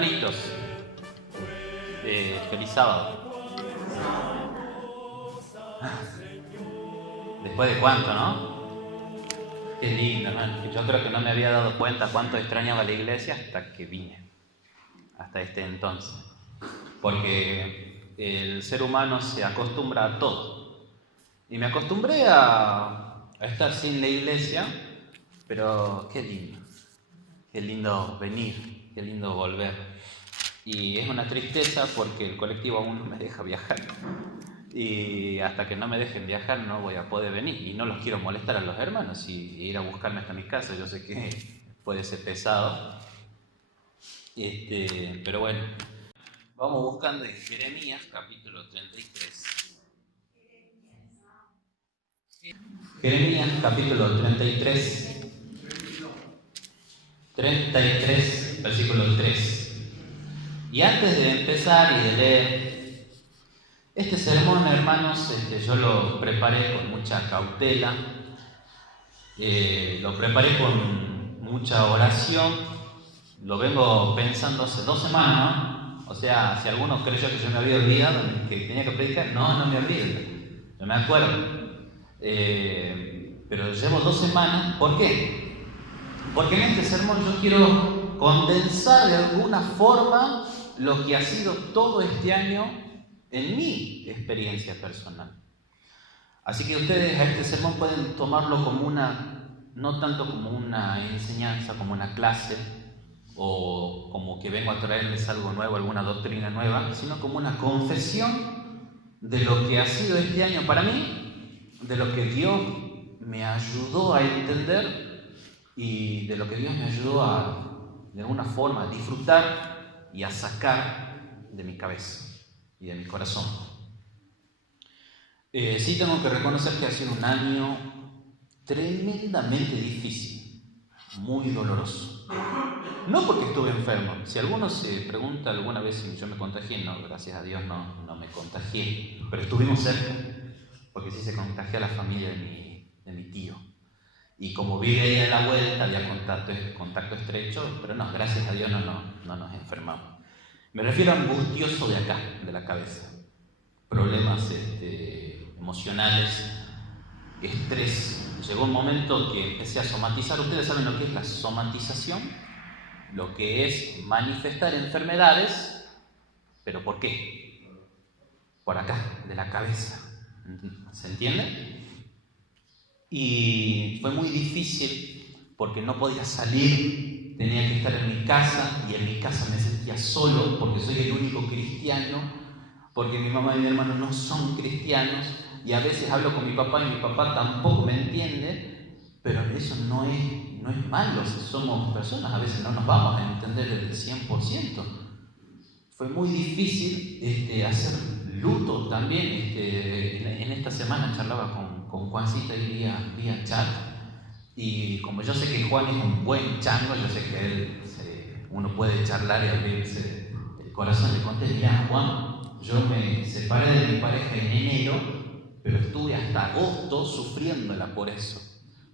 hermanitos, feliz sábado. Después de cuánto, ¿no? Qué lindo, hermano. Yo creo que no me había dado cuenta cuánto extrañaba la iglesia hasta que vine, hasta este entonces. Porque el ser humano se acostumbra a todo. Y me acostumbré a estar sin la iglesia, pero qué lindo venir, qué lindo volver. Y es una tristeza porque el colectivo aún no me deja viajar. Y hasta que no me dejen viajar no voy a poder venir. Y no los quiero molestar a los hermanos y ir a buscarme hasta mi casa. Yo sé que puede ser pesado. Pero bueno, vamos buscando en Jeremías capítulo 33. Jeremías capítulo 33, versículo 3. Y antes de empezar y de leer este sermón, hermanos, yo lo preparé con mucha cautela, lo preparé con mucha oración, lo vengo pensando hace 2 semanas, ¿no? O sea, si alguno creyó que yo me había olvidado que tenía que predicar, no me olvido, no me acuerdo. Pero llevo 2 semanas. ¿Por qué? Porque en este sermón yo quiero condensar de alguna forma lo que ha sido todo este año en mi experiencia personal. Así que ustedes a este sermón pueden tomarlo como no tanto como una enseñanza, como una clase, o como que vengo a traerles algo nuevo, alguna doctrina nueva, sino como una confesión de lo que ha sido este año para mí, de lo que Dios me ayudó a entender y de lo que Dios me ayudó a, de alguna forma, a disfrutar y a sacar de mi cabeza y de mi corazón. Sí tengo que reconocer que ha sido un año tremendamente difícil, muy doloroso. No porque estuve enfermo. Si alguno se pregunta alguna vez si yo me contagié, no, gracias a Dios no me contagié, pero estuvimos cerca, porque sí se contagió a la familia de mi tío. Y como vive ahí a la vuelta, había contacto estrecho, pero no, gracias a Dios no nos enfermamos. Me refiero a angustioso de acá, de la cabeza. Problemas emocionales, estrés. Llegó un momento que empecé a somatizar. Ustedes saben lo que es la somatización, lo que es manifestar enfermedades, pero ¿por qué? Por acá, de la cabeza. ¿Se entiende? Y fue muy difícil porque no podía salir, tenía que estar en mi casa y en mi casa me sentía solo porque soy el único cristiano, porque mi mamá y mi hermano no son cristianos y a veces hablo con mi papá y mi papá tampoco me entiende, pero eso no es malo, si somos personas, a veces no nos vamos a entender del 100%. Fue muy difícil hacer luto también. En esta semana charlaba con Juancita y vía chat, y como yo sé que Juan es un buen chango, yo sé que uno puede charlar y abrirse el corazón. Le conté: mira, Juan, yo me separé de mi pareja en enero, pero estuve hasta agosto sufriéndola por eso,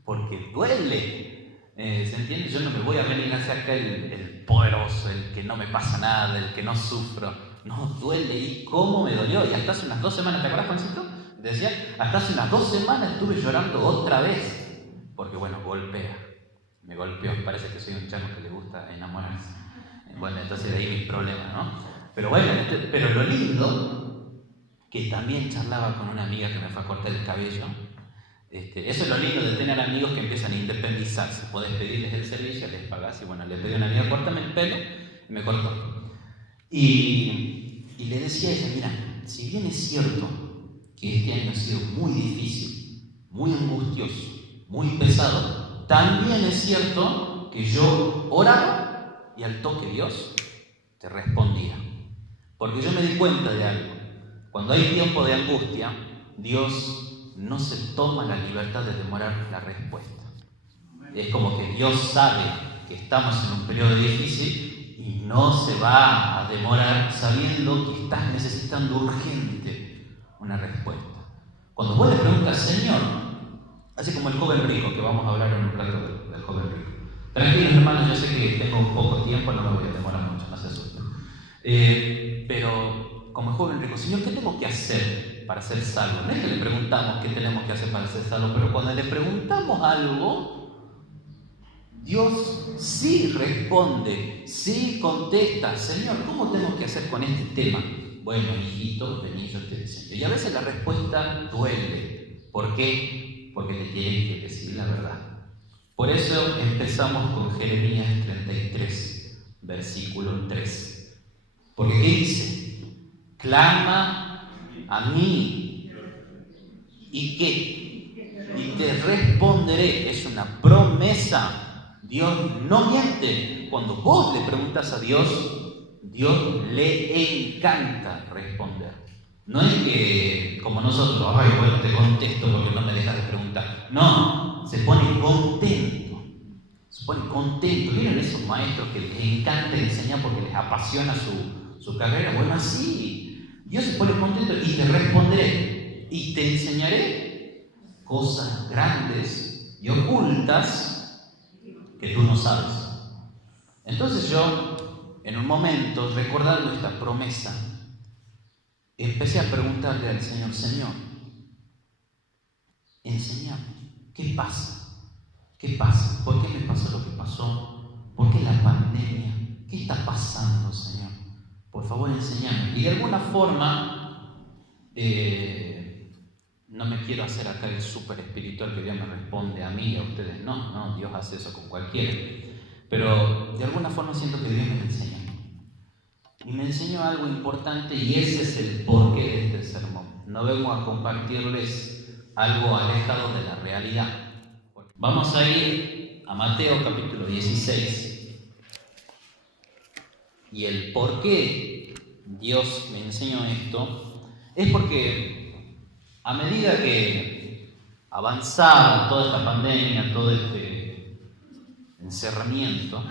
porque duele. ¿Se entiende? Yo no me voy a venir hacia acá el poderoso, el que no me pasa nada, el que no sufro. No, duele. ¿Y cómo me dolió? Y hasta hace unas 2 semanas, ¿te acuerdas, Juancito? Decía, hasta hace unas 2 semanas estuve llorando otra vez, porque bueno, me golpeó. Parece que soy un chango que le gusta enamorarse. Bueno, entonces de ahí mis problemas, ¿no? Pero bueno, pero lo lindo, que también charlaba con una amiga que me fue a cortar el cabello. Eso es lo lindo de tener amigos que empiezan a independizarse. Podés pedirles el servicio, les pagás, y bueno, le pedí a una amiga: córtame el pelo, y me cortó. Y le decía a ella: mira, si bien es cierto que este año ha sido muy difícil, muy angustioso, muy pesado, también es cierto que yo oraba y al toque Dios te respondía. Porque yo me di cuenta de algo: cuando hay tiempo de angustia, Dios no se toma la libertad de demorar la respuesta. Es como que Dios sabe que estamos en un periodo difícil y no se va a demorar, sabiendo que estás necesitando urgente una respuesta. Cuando vos le preguntas: Señor, así como el joven rico, que vamos a hablar en un rato del joven rico. Tranquilos, hermanos, yo sé que tengo poco tiempo, no me voy a demorar mucho, no se asusten. Pero como el joven rico, Señor, ¿qué tengo que hacer para ser salvo? No es que le preguntamos qué tenemos que hacer para ser salvo, pero cuando le preguntamos algo, Dios sí responde, sí contesta. Señor, ¿cómo tengo que hacer con este tema? Bueno, hijito, vení, yo te enseño. Y a veces la respuesta duele. ¿Por qué? Porque te tienen que decir la verdad. Por eso empezamos con Jeremías 33, versículo 3. Porque ¿qué dice? Clama a mí. ¿Y qué? Y te responderé. Es una promesa. Dios no miente. Cuando vos le preguntas a Dios, Dios le encanta responder. No es que como nosotros, ay, bueno, te contesto porque no me dejas de preguntar. No, se pone contento. Se pone contento. ¿Vieron esos maestros que les encanta enseñar porque les apasiona su carrera? Bueno, así. Dios se pone contento y te responderé. Y te enseñaré cosas grandes y ocultas que tú no sabes. Entonces yo, en un momento, recordando esta promesa, empecé a preguntarle al Señor, Señor, enséñame, ¿qué pasa? ¿Qué pasa? ¿Por qué me pasó lo que pasó? ¿Por qué la pandemia? ¿Qué está pasando, Señor? Por favor, enséñame. Y de alguna forma, no me quiero hacer acá el súper espiritual que Dios me responde a mí y a ustedes. No, Dios hace eso con cualquiera. Pero de alguna forma siento que Dios me enseña. Y me enseñó algo importante y ese es el porqué de este sermón. No vengo a compartirles algo alejado de la realidad. Vamos a ir a Mateo capítulo 16. Y el por qué Dios me enseñó esto es porque a medida que avanzaba toda esta pandemia, todo este encierramiento,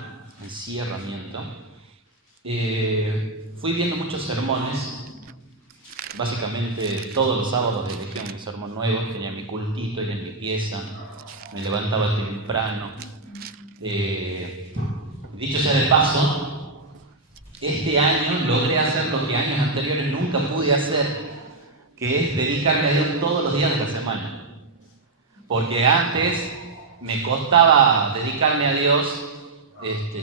fui viendo muchos sermones. Básicamente todos los sábados elegía un sermón nuevo, tenía mi cultito y en mi pieza, me levantaba temprano. Dicho sea de paso, este año logré hacer lo que años anteriores nunca pude hacer, que es dedicarme a Dios todos los días de la semana. Porque antes me costaba dedicarme a Dios,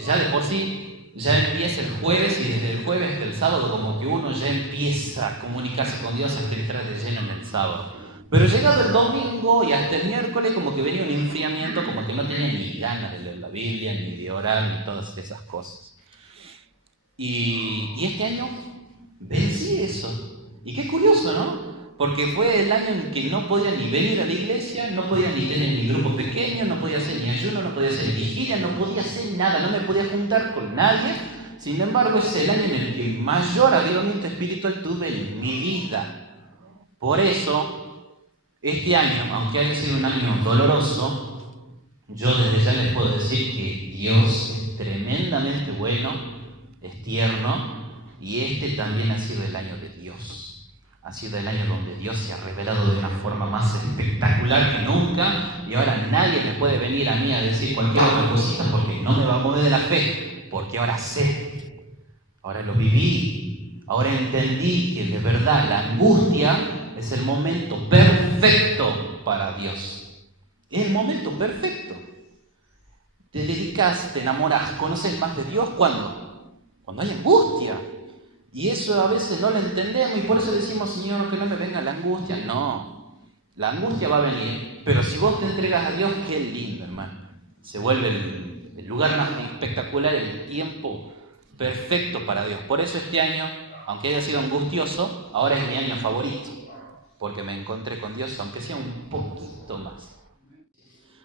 ya de por sí. Ya empieza el jueves y desde el jueves hasta el sábado como que uno ya empieza a comunicarse con Dios, a entrar de lleno en el sábado. Pero llegado el domingo y hasta el miércoles como que venía un enfriamiento, como que no tenía ni ganas de leer la Biblia, ni de orar, ni todas esas cosas. Y este año vencí eso. Y qué curioso, ¿no? Porque fue el año en que no podía ni venir a la iglesia, no podía ni tener ni grupo pequeño, no podía hacer ni ayuno, no podía hacer vigilia, no podía hacer nada, no me podía juntar con nadie. Sin embargo, es el año en el que mayor avivamiento espiritual tuve en mi vida. Por eso, este año, aunque haya sido un año doloroso, yo desde ya les puedo decir que Dios es tremendamente bueno, es tierno, y este también ha sido el año de Dios. Ha sido el año donde Dios se ha revelado de una forma más espectacular que nunca, y ahora nadie me puede venir a mí a decir cualquier otra cosita porque no me va a mover de la fe, porque ahora sé, ahora lo viví, ahora entendí que de verdad la angustia es el momento perfecto para Dios. Es el momento perfecto. Te dedicas, te enamoras, conoces más de Dios ¿cuándo? Cuando hay angustia. Y eso a veces no lo entendemos y por eso decimos, Señor, que no me venga la angustia. No, la angustia va a venir, pero si vos te entregas a Dios, qué lindo, hermano. Se vuelve el lugar más espectacular, el tiempo perfecto para Dios. Por eso este año, aunque haya sido angustioso, ahora es mi año favorito, porque me encontré con Dios, aunque sea un poquito más.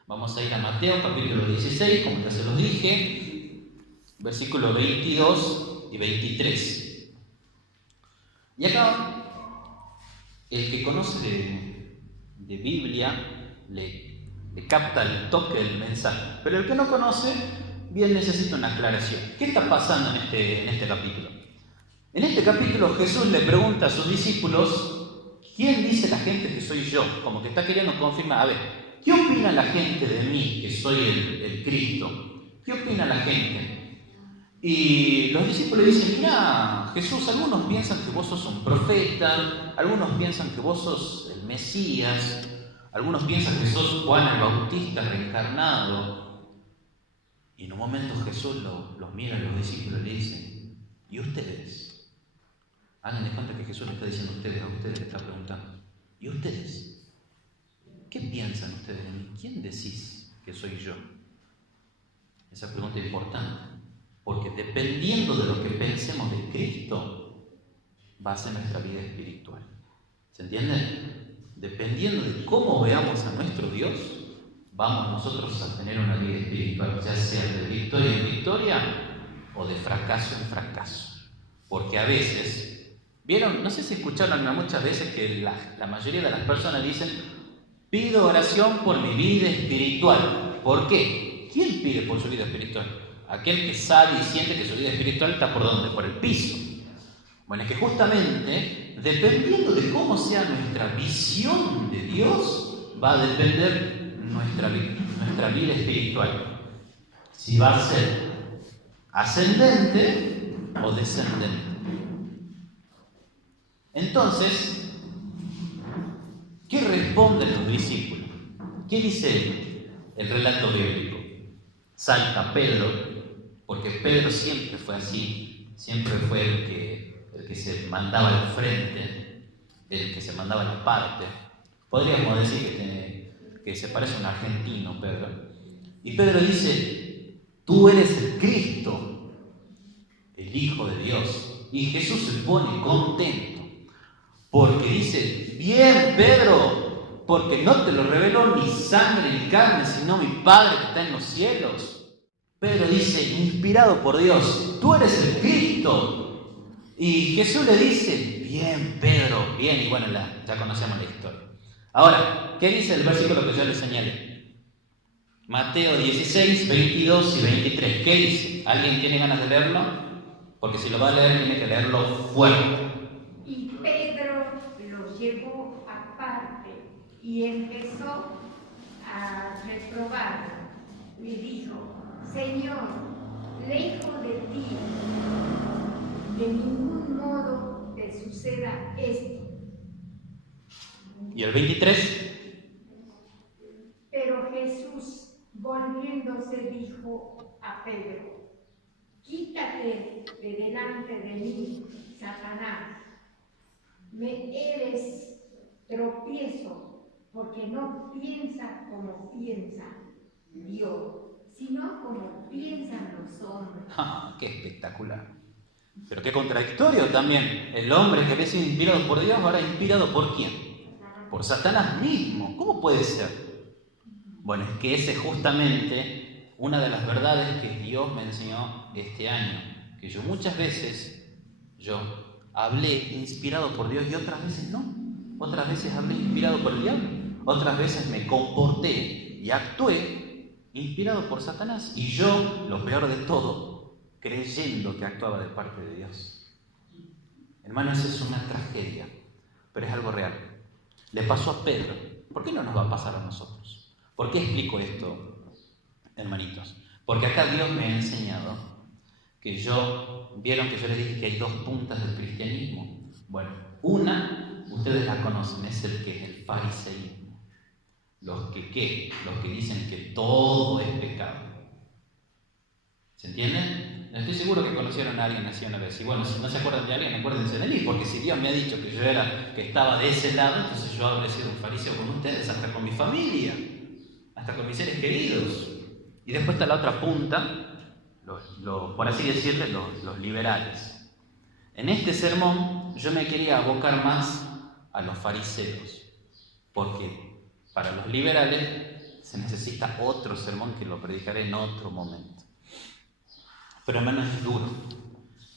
Vamos a ir a Mateo capítulo 16, como ya se los dije, versículos 22 y 23. Y acá, el que conoce de Biblia le capta el toque del mensaje, pero el que no conoce, bien necesita una aclaración. ¿Qué está pasando en este capítulo? En este capítulo Jesús le pregunta a sus discípulos, ¿quién dice la gente que soy yo? Como que está queriendo confirmar, a ver, ¿qué opina la gente de mí, que soy el Cristo? ¿Qué opina la gente? Y los discípulos dicen, mira, Jesús, algunos piensan que vos sos un profeta, algunos piensan que vos sos el Mesías, algunos piensan que sos Juan el Bautista reencarnado. Y en un momento Jesús los mira a los discípulos y le dice, ¿y ustedes? Hagan de cuenta que Jesús le está diciendo a ustedes le está preguntando, ¿y ustedes? ¿Qué piensan ustedes de mí? ¿Quién decís que soy yo? Esa pregunta es importante. Porque dependiendo de lo que pensemos de Cristo, va a ser nuestra vida espiritual. ¿Se entiende? Dependiendo de cómo veamos a nuestro Dios, vamos nosotros a tener una vida espiritual, ya sea de victoria en victoria o de fracaso en fracaso. Porque a veces, ¿vieron? No sé si escucharon muchas veces que la mayoría de las personas dicen, pido oración por mi vida espiritual. ¿Por qué? ¿Quién pide por su vida espiritual? Aquel que sabe y siente que su vida espiritual está por ¿dónde? Por el piso. Bueno, es que justamente, dependiendo de cómo sea nuestra visión de Dios, va a depender nuestra vida espiritual. Si va a ser ascendente o descendente. Entonces, ¿qué responden los discípulos? ¿Qué dice el relato bíblico? Salta Pedro, porque Pedro siempre fue así, siempre fue el que se mandaba al frente, el que se mandaba a la parte. Podríamos decir que se parece a un argentino, Pedro. Y Pedro dice, tú eres el Cristo, el Hijo de Dios. Y Jesús se pone contento, porque dice, bien Pedro, porque no te lo reveló ni sangre ni carne, sino mi Padre que está en los cielos. Pedro dice, inspirado por Dios, tú eres el Cristo. Y Jesús le dice, bien Pedro, bien, y bueno, ya conocemos la historia. Ahora, ¿qué dice el versículo que yo les señalé? Mateo 16, 22 y 23. ¿Qué dice? ¿Alguien tiene ganas de leerlo? Porque si lo va a leer, tiene que leerlo fuerte. Y Pedro lo llevó aparte y empezó a reprobarlo. Y dijo, Señor, lejos de ti, de ningún modo te suceda esto. ¿Y el 23? Pero Jesús, volviéndose, dijo a Pedro, quítate de delante de mí, Satanás. Me eres tropiezo, porque no piensa como piensa Dios, sino como piensan los hombres. ¡Qué espectacular! Pero qué contradictorio también. El hombre que había sido inspirado por Dios, ahora inspirado ¿por quién? Por Satanás mismo. ¿Cómo puede ser? Bueno, es que esa es justamente una de las verdades que Dios me enseñó este año. Que yo muchas veces, hablé inspirado por Dios y otras veces no. Otras veces hablé inspirado por el diablo. Otras veces me comporté y actué inspirado por Satanás. Y yo, lo peor de todo, creyendo que actuaba de parte de Dios. Hermanos, eso es una tragedia, pero es algo real. Le pasó a Pedro. ¿Por qué no nos va a pasar a nosotros? ¿Por qué explico esto, hermanitos? Porque acá Dios me ha enseñado que vieron que yo les dije que hay dos puntas del cristianismo. Bueno, una, ustedes la conocen, es el fariseísmo. Los que dicen que todo es pecado. ¿Se entienden? Estoy seguro que conocieron a alguien así una vez. Y bueno, si no se acuerdan de alguien, acuérdense de mí, porque si Dios me ha dicho que estaba de ese lado, entonces yo habré sido un fariseo con ustedes, hasta con mi familia, hasta con mis seres queridos. Y después está la otra punta, por así decirle, los liberales. En este sermón yo me quería abocar más a los fariseos, porque para los liberales se necesita otro sermón que lo predicaré en otro momento. Pero hermanos,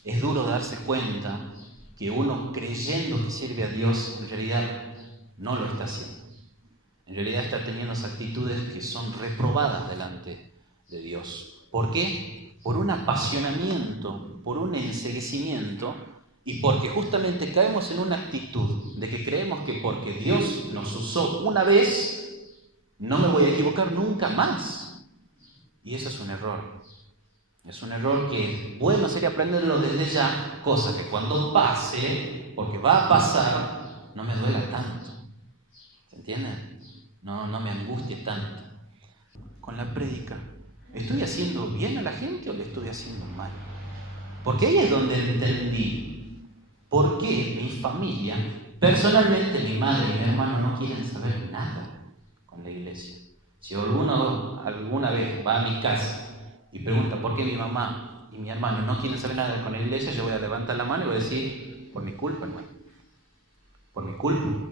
es duro darse cuenta que uno creyendo que sirve a Dios en realidad no lo está haciendo. En realidad está teniendo esas actitudes que son reprobadas delante de Dios. ¿Por qué? Por un apasionamiento, por un enceguecimiento y porque justamente caemos en una actitud de que creemos que porque Dios nos usó una vez, no me voy a equivocar nunca más. Y eso es un error. Es un error que, bueno, sería aprenderlo desde ya, cosa que cuando pase, porque va a pasar, no me duela tanto. ¿Se entiende? No me angustie tanto. Con la prédica, ¿estoy haciendo bien a la gente o le estoy haciendo mal? Porque ahí es donde entendí por qué mi familia, personalmente mi madre y mi hermano no quieren saber nada con la iglesia. Si alguna vez va a mi casa y pregunta por qué mi mamá y mi hermano no quieren saber nada con la iglesia, yo voy a levantar la mano y voy a decir, por mi culpa, hermano. Por mi culpa.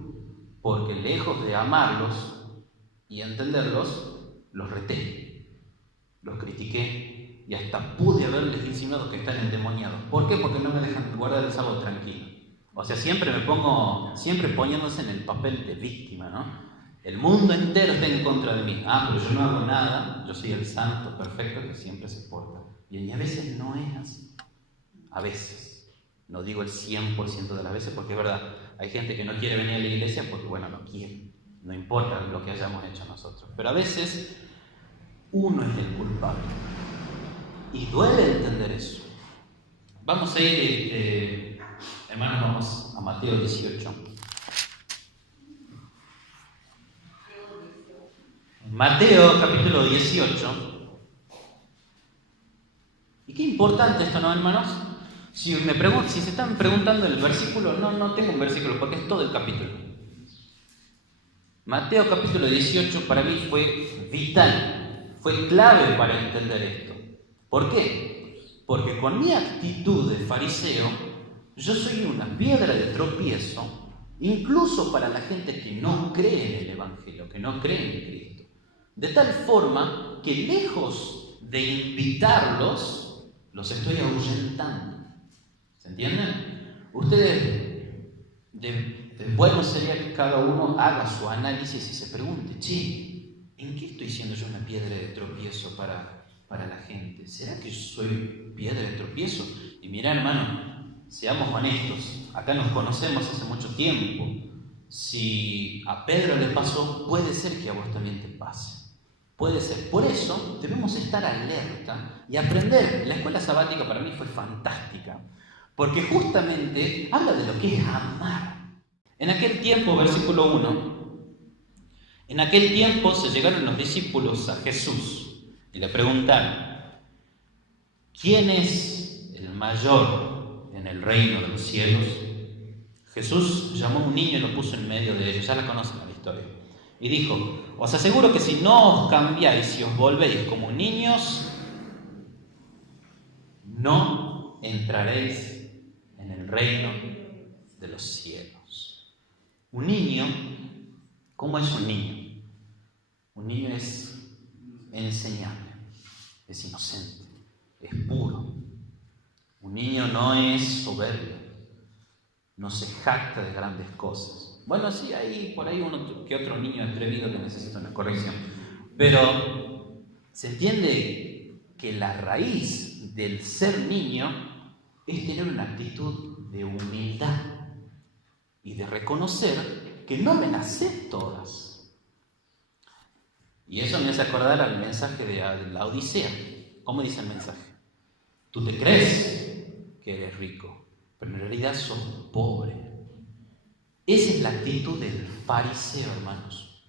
Porque lejos de amarlos y entenderlos, los reté, los critiqué y hasta pude haberles insinuado que están endemoniados. ¿Por qué? Porque no me dejan guardar el sábado tranquilo. O sea, siempre poniéndose en el papel de víctima, ¿no? El mundo entero está en contra de mí. Pero yo no hago nada, yo soy el santo perfecto que siempre se porta. Y a veces no es así. A veces. No digo el 100% de las veces porque es verdad. Hay gente que no quiere venir a la iglesia porque, no quiere. No importa lo que hayamos hecho nosotros. Pero a veces uno es el culpable. Y duele entender eso. Vamos a ir, hermanos, vamos a Mateo 18. Mateo capítulo 18. Y qué importante esto, ¿no, hermanos? Si se están preguntando el versículo, no tengo un versículo porque es todo el capítulo. Mateo capítulo 18 para mí fue vital, fue clave para entender esto. ¿Por qué? Porque con mi actitud de fariseo, yo soy una piedra de tropiezo, incluso para la gente que no cree en el Evangelio, que no cree en Cristo. De tal forma que lejos de invitarlos, los estoy ahuyentando. ¿Se entienden? Ustedes, bueno sería que cada uno haga su análisis y se pregunte, ¿en qué estoy siendo yo una piedra de tropiezo para la gente? ¿Será que yo soy piedra de tropiezo? Y mira, hermano, seamos honestos, acá nos conocemos hace mucho tiempo. Si a Pedro le pasó, puede ser que a vos también te pase. Puede ser. Por eso debemos estar alerta y aprender. La escuela sabática para mí fue fantástica, porque justamente habla de lo que es amar. En aquel tiempo, versículo 1, en aquel tiempo se llegaron los discípulos a Jesús y le preguntaron, ¿quién es el mayor en el reino de los cielos? Jesús llamó a un niño y lo puso en medio de ellos, ya la conocen la historia, y dijo, os aseguro que si no os cambiáis y os volvéis como niños, no entraréis en el reino de los cielos. Un niño, ¿cómo es un niño? Un niño es enseñable, es inocente, es puro. Un niño no es soberbio, no se jacta de grandes cosas. Bueno, sí, hay por ahí uno que otro niño atrevido que necesita una corrección. Pero se entiende que la raíz del ser niño es tener una actitud de humildad y de reconocer que no me las sé todas. Y eso me hace acordar al mensaje de la Odisea. ¿Cómo dice el mensaje? Tú te crees que eres rico, pero en realidad sos pobre. Esa es la actitud del fariseo, hermanos,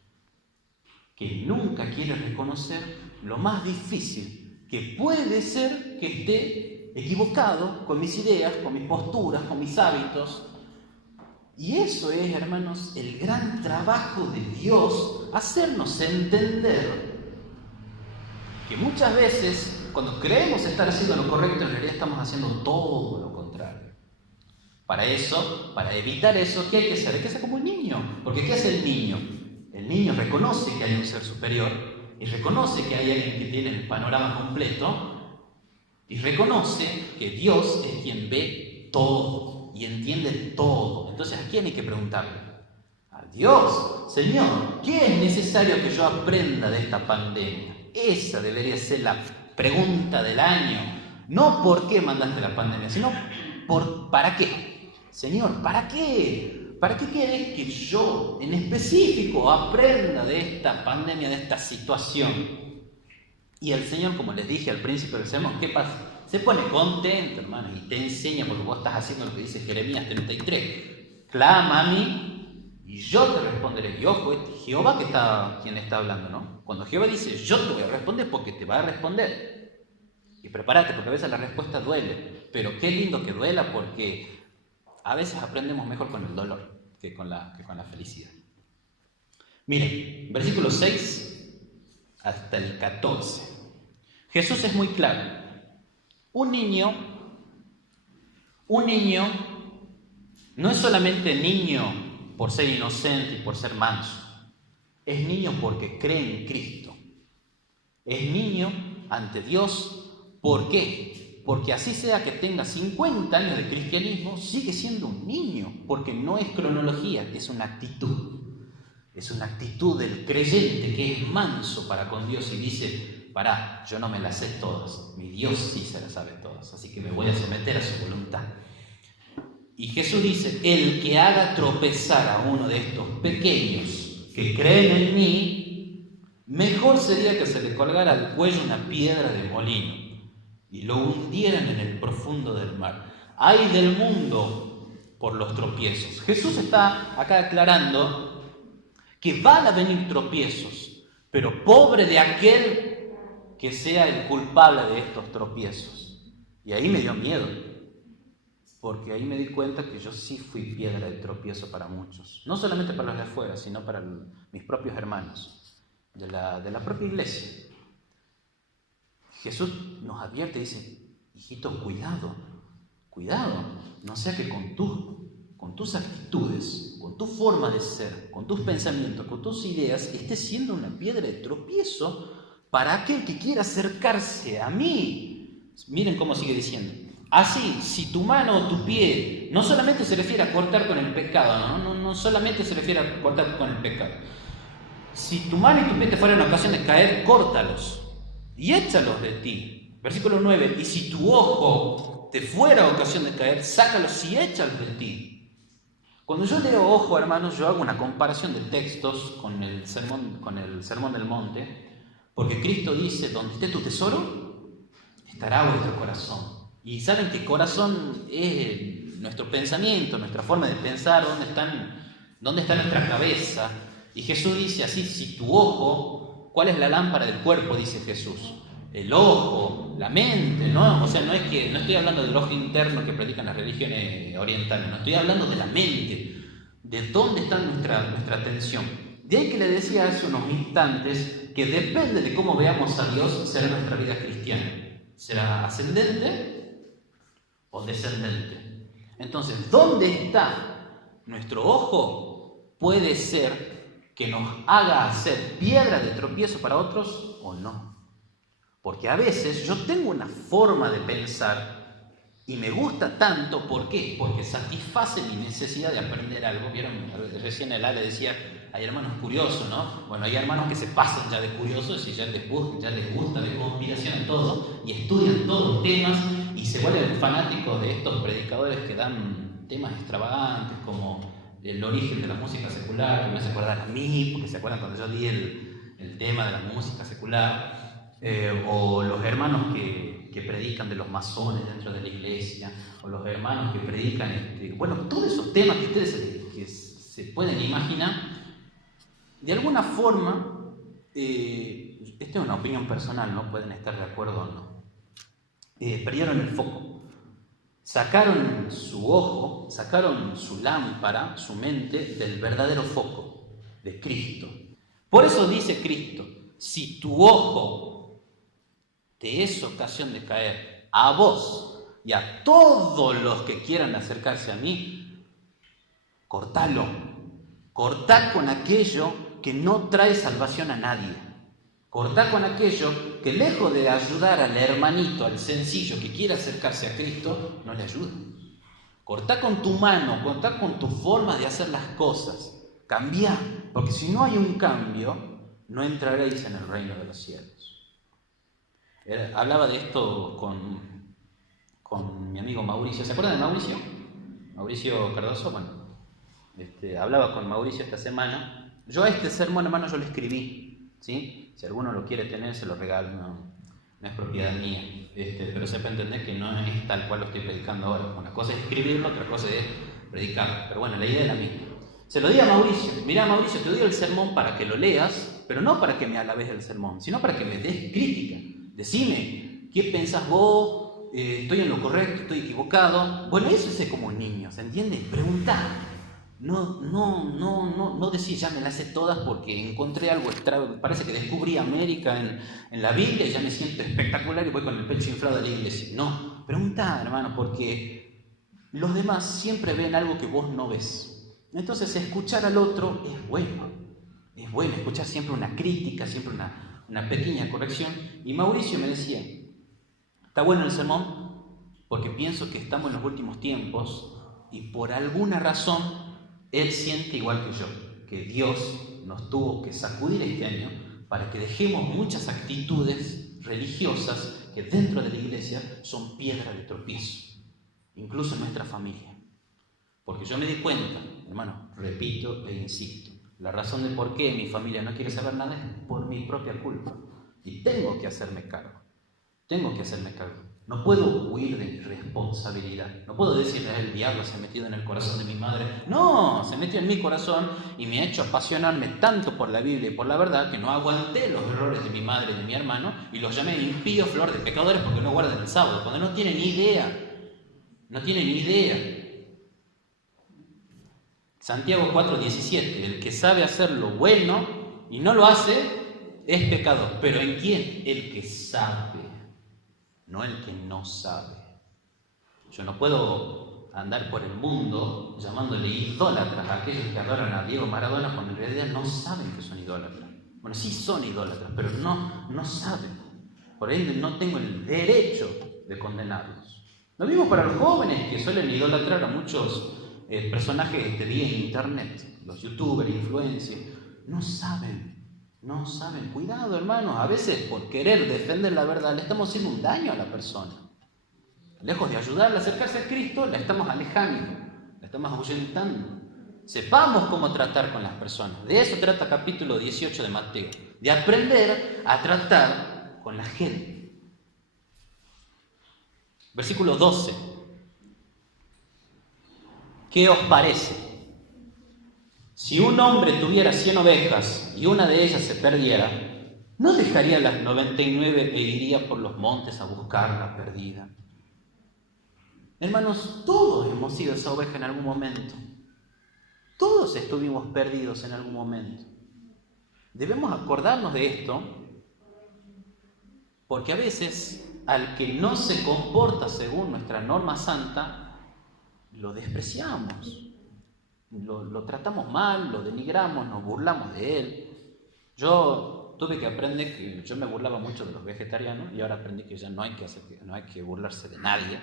que nunca quiere reconocer lo más difícil, que puede ser que esté equivocado con mis ideas, con mis posturas, con mis hábitos. Y eso es, hermanos, el gran trabajo de Dios, hacernos entender que muchas veces, cuando creemos estar haciendo lo correcto, en realidad estamos haciendo todo lo contrario. Para eso, para evitar eso, ¿qué hay que hacer? Hay que ser como un niño. Porque ¿qué hace el niño? El niño reconoce que hay un ser superior y reconoce que hay alguien que tiene el panorama completo y reconoce que Dios es quien ve todo y entiende todo. Entonces, ¿a quién hay que preguntarle? A Dios. Señor, ¿qué es necesario que yo aprenda de esta pandemia? Esa debería ser la pregunta del año. No por qué mandaste la pandemia, sino ¿para qué? Señor, ¿para qué? ¿Para qué querés que yo, en específico, aprenda de esta pandemia, de esta situación? Y el Señor, como les dije al principio del sermón, ¿qué pasa? Se pone contento, hermano, y te enseña porque vos estás haciendo lo que dice Jeremías 33. Clama a mí y yo te responderé. Y ojo, Jehová quien está hablando, ¿no? Cuando Jehová dice yo te voy a responder, porque te va a responder. Y prepárate, porque a veces la respuesta duele. Pero qué lindo que duela, porque a veces aprendemos mejor con el dolor que con la felicidad. Miren, versículo 6 hasta el 14. Jesús es muy claro. Un niño no es solamente niño por ser inocente y por ser manso. Es niño porque cree en Cristo. Es niño ante Dios. ¿Por qué? Porque así sea que tenga 50 años de cristianismo, sigue siendo un niño, porque no es cronología, es una actitud. Es una actitud del creyente que es manso para con Dios y dice, pará, yo no me las sé todas, mi Dios sí se las sabe todas, así que me voy a someter a su voluntad. Y Jesús dice, el que haga tropezar a uno de estos pequeños que creen en mí, mejor sería que se le colgara al cuello una piedra de molino y lo hundieran en el profundo del mar. ¡Ay del mundo por los tropiezos! Jesús está acá aclarando que van a venir tropiezos, pero pobre de aquel que sea el culpable de estos tropiezos. Y ahí me dio miedo, porque ahí me di cuenta que yo sí fui piedra de tropiezo para muchos, no solamente para los de afuera, sino para mis propios hermanos de la propia iglesia. Jesús nos advierte y dice, hijito, cuidado, no sea que con tus actitudes, con tu forma de ser, con tus pensamientos, con tus ideas, estés siendo una piedra de tropiezo para aquel que quiera acercarse a mí. Miren cómo sigue diciendo. Así, si tu mano o tu pie no solamente se refiere a cortar con el pecado, no solamente se refiere a cortar con el pecado. Si tu mano y tu pie te fueran ocasión de caer, córtalos y échalos de ti. Versículo 9, y si tu ojo te fuera ocasión de caer, sácalos y échalos de ti. Cuando yo leo ojo, hermanos, yo hago una comparación de textos con el sermón del monte, porque Cristo dice, donde esté tu tesoro, estará vuestro corazón. Y saben que corazón es nuestro pensamiento, nuestra forma de pensar, dónde está nuestra cabeza. Y Jesús dice así, si tu ojo, ¿cuál es la lámpara del cuerpo? Dice Jesús. El ojo, la mente, ¿no? O sea, no estoy hablando del ojo interno que predican las religiones orientales, no estoy hablando de la mente, de dónde está nuestra atención. De ahí que le decía hace unos instantes que depende de cómo veamos a Dios, será nuestra vida cristiana. ¿Será ascendente o descendente? Entonces, ¿dónde está nuestro ojo? Puede ser que nos haga hacer piedra de tropiezo para otros o no. Porque a veces yo tengo una forma de pensar y me gusta tanto, ¿por qué? Porque satisface mi necesidad de aprender algo. ¿Vieron? Recién el Ale decía, hay hermanos curiosos, ¿no? Bueno, hay hermanos que se pasan ya de curiosos y ya les gusta de conspiración en todo y estudian todos los temas y se vuelven fanáticos de estos predicadores que dan temas extravagantes como el origen de la música secular, que me hace acordar a mí, porque se acuerdan cuando yo di el tema de la música secular. O los hermanos que predican de los masones dentro de la iglesia, o los hermanos que predican, bueno, todos esos temas que ustedes que se pueden imaginar, de alguna forma, esta es una opinión personal, no pueden estar de acuerdo o no, perdieron el foco, sacaron su ojo, sacaron su lámpara, su mente del verdadero foco, de Cristo. Por eso dice Cristo, si tu ojo te es ocasión de caer, a vos y a todos los que quieran acercarse a mí, cortalo. Cortá con aquello que no trae salvación a nadie. Cortá con aquello que lejos de ayudar al hermanito, al sencillo que quiera acercarse a Cristo, no le ayuda. Cortá con tu mano, cortá con tu forma de hacer las cosas. Cambia, porque si no hay un cambio, no entraréis en el reino de los cielos. Hablaba de esto con mi amigo Mauricio. ¿Se acuerdan de Mauricio? Mauricio Cardoso. Bueno, hablaba con Mauricio esta semana. Yo a este sermón, hermano, yo lo escribí. ¿sí? Si alguno lo quiere tener, se lo regalo, no es propiedad mía. Pero sepa entender que no es tal cual lo estoy predicando ahora. Una cosa es escribirlo, otra cosa es predicarlo. Pero bueno, la idea es la misma. Se lo di a Mauricio. Mirá, Mauricio, te doy el sermón para que lo leas, pero no para que me alabes el sermón, sino para que me des crítica. Decime, ¿qué pensás vos? ¿Estoy en lo correcto? ¿Estoy equivocado? Bueno, eso es como un niño, ¿se entiende? Preguntá. No decís, ya me las sé todas porque encontré algo extra. Parece que descubrí América en la Biblia y ya me siento espectacular y voy con el pecho inflado de la iglesia. No, preguntá, hermano, porque los demás siempre ven algo que vos no ves. Entonces, escuchar al otro es bueno. Es bueno escuchar siempre una crítica, siempre una pequeña corrección. Y Mauricio me decía, está bueno el sermón porque pienso que estamos en los últimos tiempos y por alguna razón él siente igual que yo, que Dios nos tuvo que sacudir este año para que dejemos muchas actitudes religiosas que dentro de la iglesia son piedra de tropiezo, incluso en nuestra familia. Porque yo me di cuenta, hermano, repito e insisto, la razón de por qué mi familia no quiere saber nada es por mi propia culpa. Y tengo que hacerme cargo. No puedo huir de mi responsabilidad. No puedo decir que el diablo se ha metido en el corazón de mi madre. No, se metió en mi corazón y me ha hecho apasionarme tanto por la Biblia y por la verdad que no aguanté los errores de mi madre y de mi hermano y los llamé impíos, flor de pecadores porque no guardan el sábado, cuando no tienen ni idea. No tienen ni idea. Santiago 4:17, el que sabe hacer lo bueno y no lo hace es pecador. ¿Pero en quién? El que sabe, no el que no sabe. Yo no puedo andar por el mundo llamándole idólatras a aquellos que adoran a Diego Maradona cuando en realidad no saben que son idólatras. Bueno, sí son idólatras, pero no saben. Por ende no tengo el derecho de condenarlos. Lo mismo para los jóvenes que suelen idolatrar a muchos personajes vía en internet, los youtubers, influencers. No saben. Cuidado, hermanos, a veces por querer defender la verdad le estamos haciendo un daño a la persona. Lejos de ayudarla a acercarse a Cristo, la estamos alejando, la estamos ahuyentando. Sepamos cómo tratar con las personas. De eso trata capítulo 18 de Mateo, de aprender a tratar con la gente. Versículo 12. ¿Qué os parece? Si un hombre tuviera 100 ovejas y una de ellas se perdiera, ¿no dejaría las 99 e iría por los montes a buscar la perdida? Hermanos, todos hemos sido esa oveja en algún momento. Todos estuvimos perdidos en algún momento. Debemos acordarnos de esto, porque a veces al que no se comporta según nuestra norma santa, lo despreciamos. Lo tratamos mal, lo denigramos, nos burlamos de él. Yo tuve que aprender que yo me burlaba mucho de los vegetarianos y ahora aprendí que ya no hay que burlarse de nadie.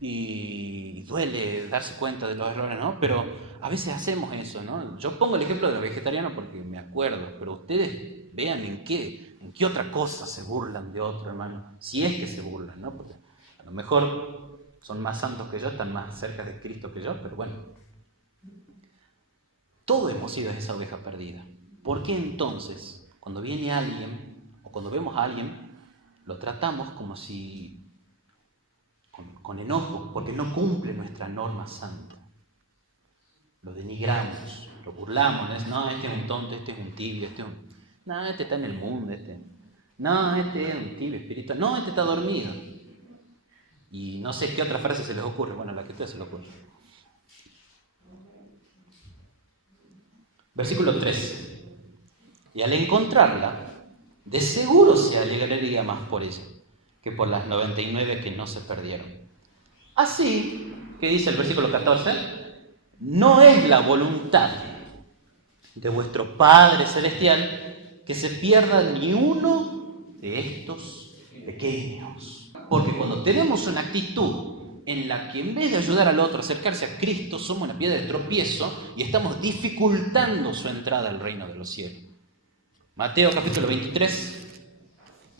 Y duele darse cuenta de los errores, ¿no? Pero a veces hacemos eso, ¿no? Yo pongo el ejemplo de los vegetarianos porque me acuerdo, pero ustedes vean en qué otra cosa se burlan de otro, hermano. Si es que se burlan, ¿no? Porque a lo mejor son más santos que yo, están más cerca de Cristo que yo, pero bueno. Todos hemos sido esa oveja perdida. ¿Por qué entonces, cuando viene alguien, o cuando vemos a alguien, lo tratamos como si, con enojo, porque no cumple nuestra norma santa? Lo denigramos, lo burlamos, no, este es un tonto, este es un tibio, no, este está en el mundo, no, este es un tibio espiritual, no, este está dormido. Y no sé qué otra frase se les ocurre, bueno, la que a ustedes se les ocurre. Versículo 13. Y al encontrarla, de seguro se alegraría más por ella que por las 99 que no se perdieron. Así, ¿qué dice el versículo 14? No es la voluntad de vuestro Padre Celestial que se pierda ni uno de estos pequeños. Porque cuando tenemos una actitud en la que en vez de ayudar al otro a acercarse a Cristo, somos una piedra de tropiezo y estamos dificultando su entrada al reino de los cielos. Mateo capítulo 23,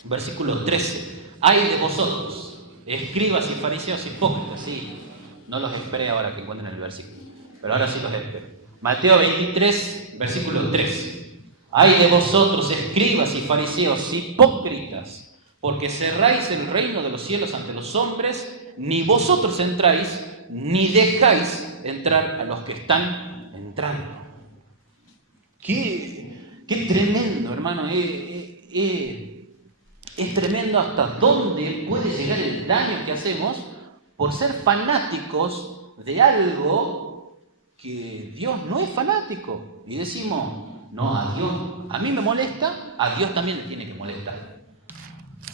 versículo 13. Ay de vosotros, escribas y fariseos hipócritas. Sí, no los esperé ahora que encuentren el versículo, pero ahora sí los espero. Mateo 23, versículo 13. Ay de vosotros, escribas y fariseos, hipócritas, porque cerráis el reino de los cielos ante los hombres, ni vosotros entráis, ni dejáis entrar a los que están entrando. Qué tremendo, hermano. Es tremendo hasta dónde puede llegar el daño que hacemos por ser fanáticos de algo que Dios no es fanático. Y decimos, no, a Dios, a mí me molesta, a Dios también le tiene que molestar.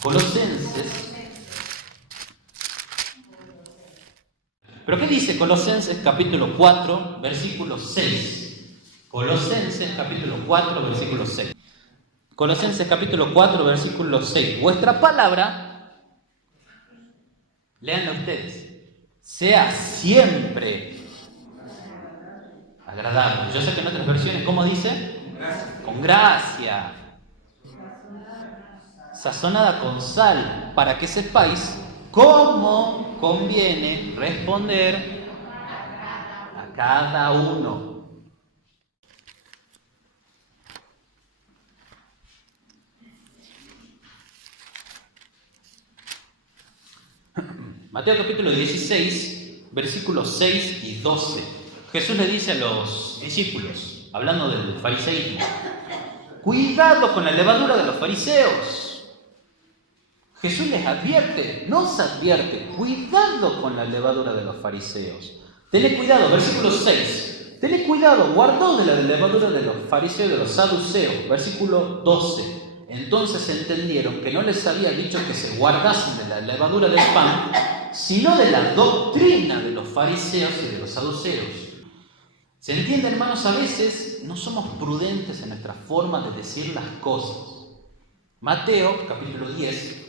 Colosenses. ¿Pero qué dice Colosenses capítulo 4, versículo 6? Colosenses capítulo 4, versículo 6. Colosenses capítulo 4, versículo 6. Vuestra palabra, léanla ustedes, sea siempre agradable. Yo sé que en otras versiones, ¿cómo dice? Con gracia. Sazonada con sal, para que sepáis cómo conviene responder a cada uno. Mateo capítulo 16, versículos 6 y 12. Jesús le dice a los discípulos, hablando del fariseísmo, cuidado con la levadura de los fariseos. Jesús les advierte, nos advierte, cuidado con la levadura de los fariseos. Tened cuidado, versículo 6. Tened cuidado, guardaos de la levadura de los fariseos y de los saduceos. Versículo 12. Entonces entendieron que no les había dicho que se guardasen de la levadura del pan, sino de la doctrina de los fariseos y de los saduceos. ¿Se entiende, hermanos? A veces no somos prudentes en nuestra forma de decir las cosas. Mateo, capítulo 10.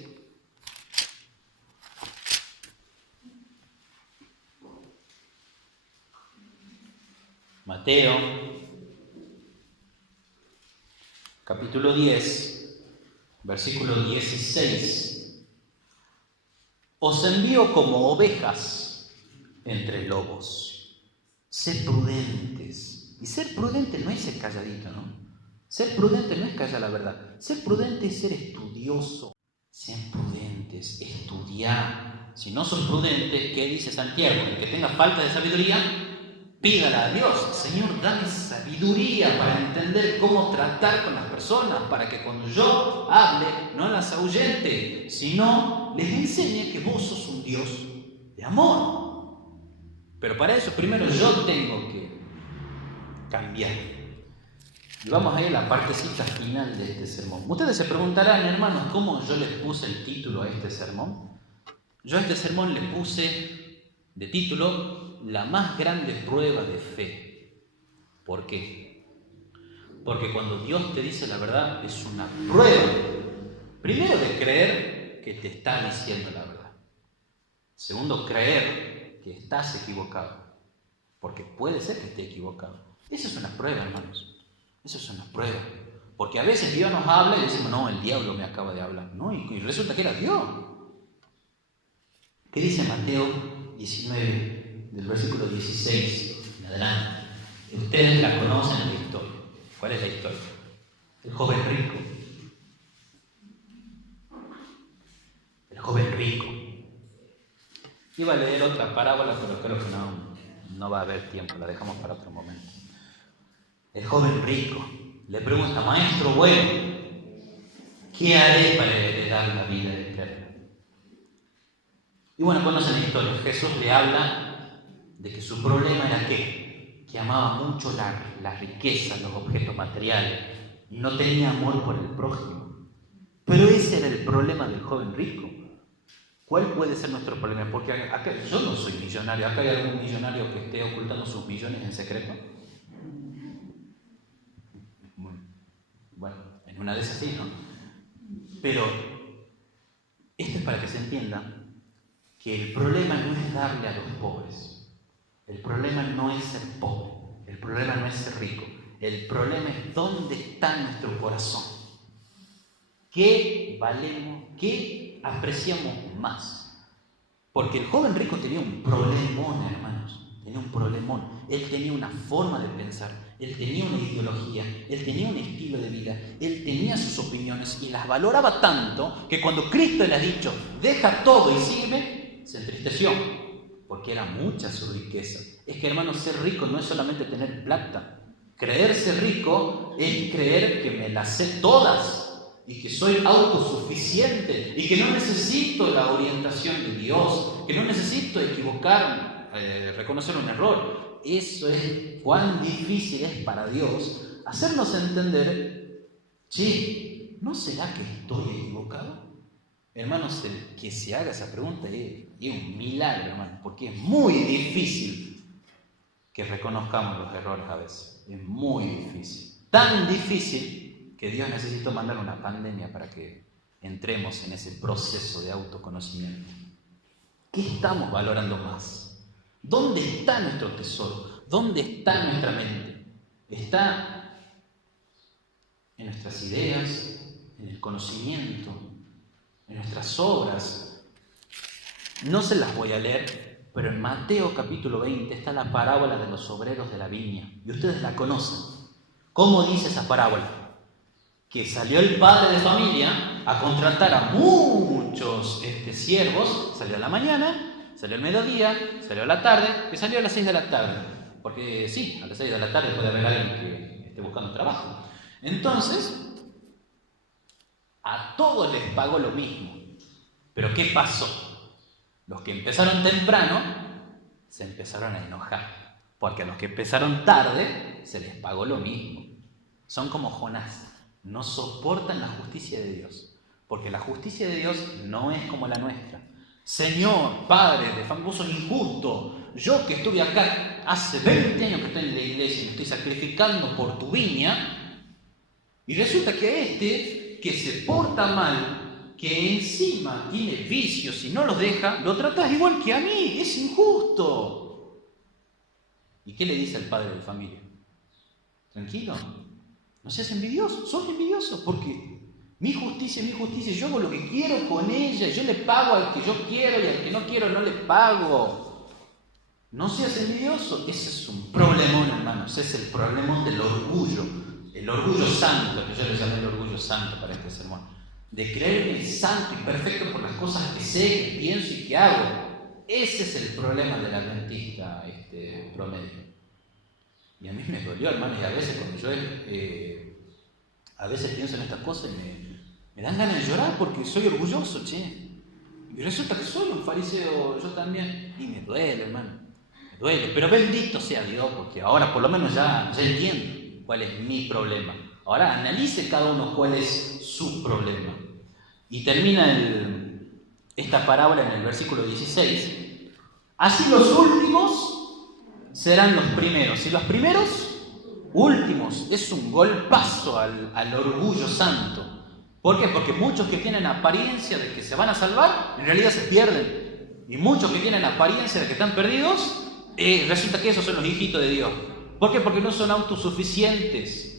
Mateo, capítulo 10, versículo 16. Os envío como ovejas entre lobos. Sed prudentes. Y ser prudente no es ser calladito, ¿no? Ser prudente no es callar la verdad. Ser prudente es ser estudioso. Sean prudentes, estudiar. Si no sos prudente, ¿qué dice Santiago? El que tenga falta de sabiduría, pídala a Dios. Señor, dame sabiduría para entender cómo tratar con las personas, para que cuando yo hable no las ahuyente, sino les enseñe que vos sos un Dios de amor. Pero para eso primero yo tengo que cambiar. Y vamos a ir a la partecita final de este sermón. Ustedes se preguntarán, hermanos, ¿cómo yo les puse el título a este sermón? Yo a este sermón le puse de título la más grande prueba de fe. ¿Por qué? Porque cuando Dios te dice la verdad es una prueba. Primero, de creer que te está diciendo la verdad. Segundo, creer que estás equivocado. Porque puede ser que esté equivocado. Eso es una prueba, hermanos. Eso es una prueba. Porque a veces Dios nos habla y decimos, no, el diablo me acaba de hablar. No, y resulta que era Dios. ¿Qué dice Mateo 19, del versículo 16 en adelante? Ustedes la conocen la historia. ¿Cuál es la historia? El joven rico. El joven rico. Iba a leer otra parábola, pero creo que no va a haber tiempo. La dejamos para otro momento. El joven rico le pregunta, maestro bueno, ¿qué haré para heredar la vida eterna? Y bueno, conocen la historia. Jesús le habla de que su problema era ¿qué? Que amaba mucho la riqueza, los objetos materiales, y no tenía amor por el prójimo. Pero ese era el problema del joven rico. ¿Cuál puede ser nuestro problema? Porque acá, yo no soy millonario. ¿Acá hay algún millonario que esté ocultando sus millones en secreto? Bueno, en una de esas sí, ¿no? Pero esto es para que se entienda que el problema no es darle a los pobres. El problema no es ser pobre. El problema no es ser rico. El problema es dónde está nuestro corazón. ¿Qué valemos? ¿Qué apreciamos más? Porque el joven rico tenía un problemón, hermanos. tenía un problemón. Él tenía una forma de pensar, él tenía una ideología, él tenía un estilo de vida, él tenía sus opiniones y las valoraba tanto que cuando Cristo le ha dicho, deja todo y sígueme, se entristeció, porque era mucha su riqueza. Es que, hermanos, ser rico no es solamente tener plata. Creerse rico es creer que me las sé todas y que soy autosuficiente y que no necesito la orientación de Dios, que no necesito equivocarme, reconocer un error. Eso es cuán difícil es para Dios hacernos entender, che, ¿no será que estoy equivocado? Hermanos, el que se haga esa pregunta es un milagro, hermano, porque es muy difícil que reconozcamos los errores a veces. Es muy difícil. Tan difícil que Dios necesitó mandar una pandemia para que entremos en ese proceso de autoconocimiento. ¿Qué estamos valorando más? ¿Dónde está nuestro tesoro? ¿Dónde está nuestra mente? ¿Está en nuestras ideas, en el conocimiento, en nuestras obras? No se las voy a leer, pero en Mateo capítulo 20 está la parábola de los obreros de la viña, y ustedes la conocen. ¿Cómo dice esa parábola? Que salió el padre de familia a contratar a muchos siervos, salió a la mañana, salió al mediodía, salió a la tarde, y salió a las 6 de la tarde, porque sí, a las 6 de la tarde puede haber alguien que esté buscando trabajo. Entonces, a todos les pagó lo mismo. Pero ¿qué pasó? Los que empezaron temprano se empezaron a enojar, porque a los que empezaron tarde se les pagó lo mismo. Son como Jonás, no soportan la justicia de Dios, porque la justicia de Dios no es como la nuestra. Señor, Padre, vos sos injusto. Yo que estuve acá hace 20 años que estoy en la iglesia y me estoy sacrificando por tu viña, y resulta que que se porta mal, que encima tiene vicios y no los deja, lo tratas igual que a mí, es injusto. ¿Y qué le dice al padre de familia? Tranquilo, no seas envidioso, sos envidioso, porque mi justicia es mi justicia, yo hago lo que quiero con ella, yo le pago al que yo quiero y al que no quiero no le pago. No seas envidioso, ese es un problemón, hermanos, ese es el problemón del orgullo. El orgullo santo, que yo le llamé el orgullo santo para este sermón, de creerme santo y perfecto por las cosas que sé, que pienso y que hago. Ese es el problema del adventista promedio. Y a mí me dolió, hermano, y a veces cuando yo a veces pienso en estas cosas me dan ganas de llorar porque soy orgulloso, che. Y resulta que soy un fariseo yo también. Y me duele, hermano, me duele. Pero bendito sea Dios, porque ahora por lo menos ya entiendo cuál es mi problema. Ahora analice cada uno cuál es su problema. Y termina esta parábola en el versículo 16. Así los últimos serán los primeros. Y los primeros, últimos. Es un golpazo al orgullo santo. ¿Por qué? Porque muchos que tienen apariencia de que se van a salvar, en realidad se pierden. Y muchos que tienen apariencia de que están perdidos, resulta que esos son los hijitos de Dios. ¿Por qué? Porque no son autosuficientes.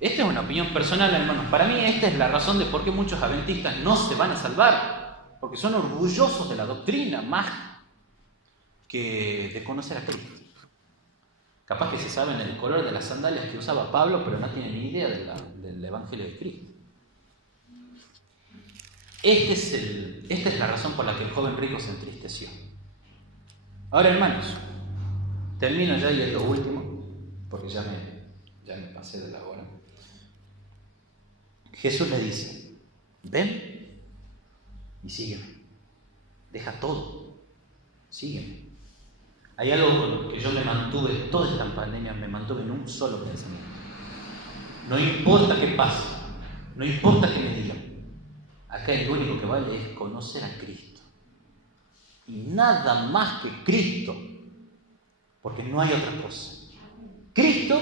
Esta es una opinión personal, hermanos. Para mí esta es la razón de por qué muchos adventistas no se van a salvar. Porque son orgullosos de la doctrina más que de conocer a Cristo. Capaz que se saben el color de las sandalias que usaba Pablo, pero no tienen ni idea del Evangelio de Cristo. Esta es la razón por la que el joven rico se entristeció. Ahora, hermanos, termino ya y es lo último, porque ya me pasé de la hora. Jesús le dice, ven y sígueme. Deja todo, sígueme. Hay algo con lo que yo me mantuve, toda esta pandemia me mantuve en un solo pensamiento. No importa qué pase, no importa qué me digan. Acá el único que vale es conocer a Cristo. Y nada más que Cristo. Porque no hay otra cosa. Cristo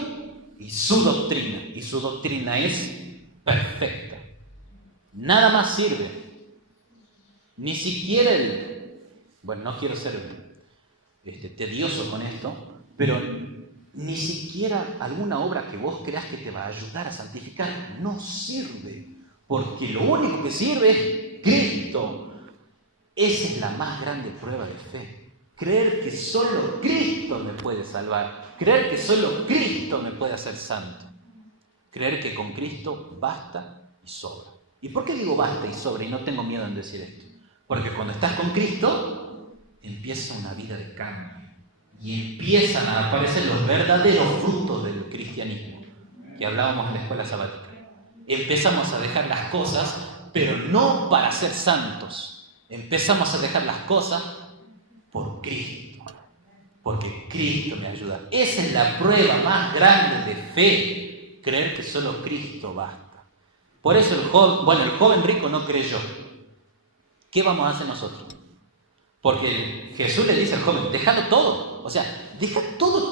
y su doctrina. Y su doctrina es perfecta. Nada más sirve. Ni siquiera bueno, no quiero ser tedioso con esto, pero ni siquiera alguna obra que vos creas que te va a ayudar a santificar no sirve. Porque lo único que sirve es Cristo. Esa es la más grande prueba de fe. Creer que solo Cristo me puede salvar. Creer que solo Cristo me puede hacer santo. Creer que con Cristo basta y sobra. ¿Y por qué digo basta y sobra y no tengo miedo en decir esto? Porque cuando estás con Cristo, empieza una vida de cambio. Y empiezan a aparecer los verdaderos frutos del cristianismo que hablábamos en la escuela sabática. Empezamos a dejar las cosas, pero no para ser santos. Empezamos a dejar las cosas por Cristo, porque Cristo me ayuda. Esa es la prueba más grande de fe, creer que solo Cristo basta. Por eso el joven rico no creyó. ¿Qué vamos a hacer nosotros? Porque Jesús le dice al joven, déjalo todo. O sea, deja toda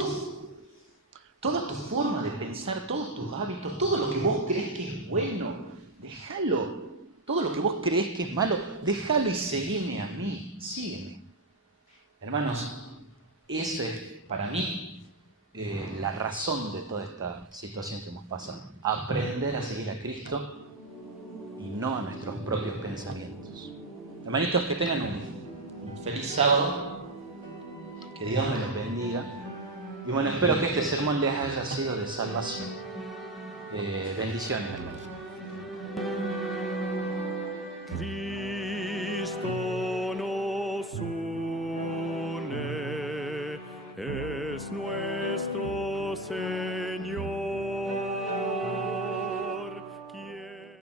tu forma de pensar, todos tus hábitos, todo lo que vos crees que es bueno, déjalo. Todo lo que vos crees que es malo, déjalo y seguime a mí, sígueme. Hermanos, eso es para mí la razón de toda esta situación que hemos pasado. Aprender a seguir a Cristo y no a nuestros propios pensamientos. Hermanitos, que tengan un feliz sábado, que Dios me los bendiga. Y bueno, espero que este sermón les haya sido de salvación. Bendiciones, hermanos. Cristo nos une, es nuestro Señor.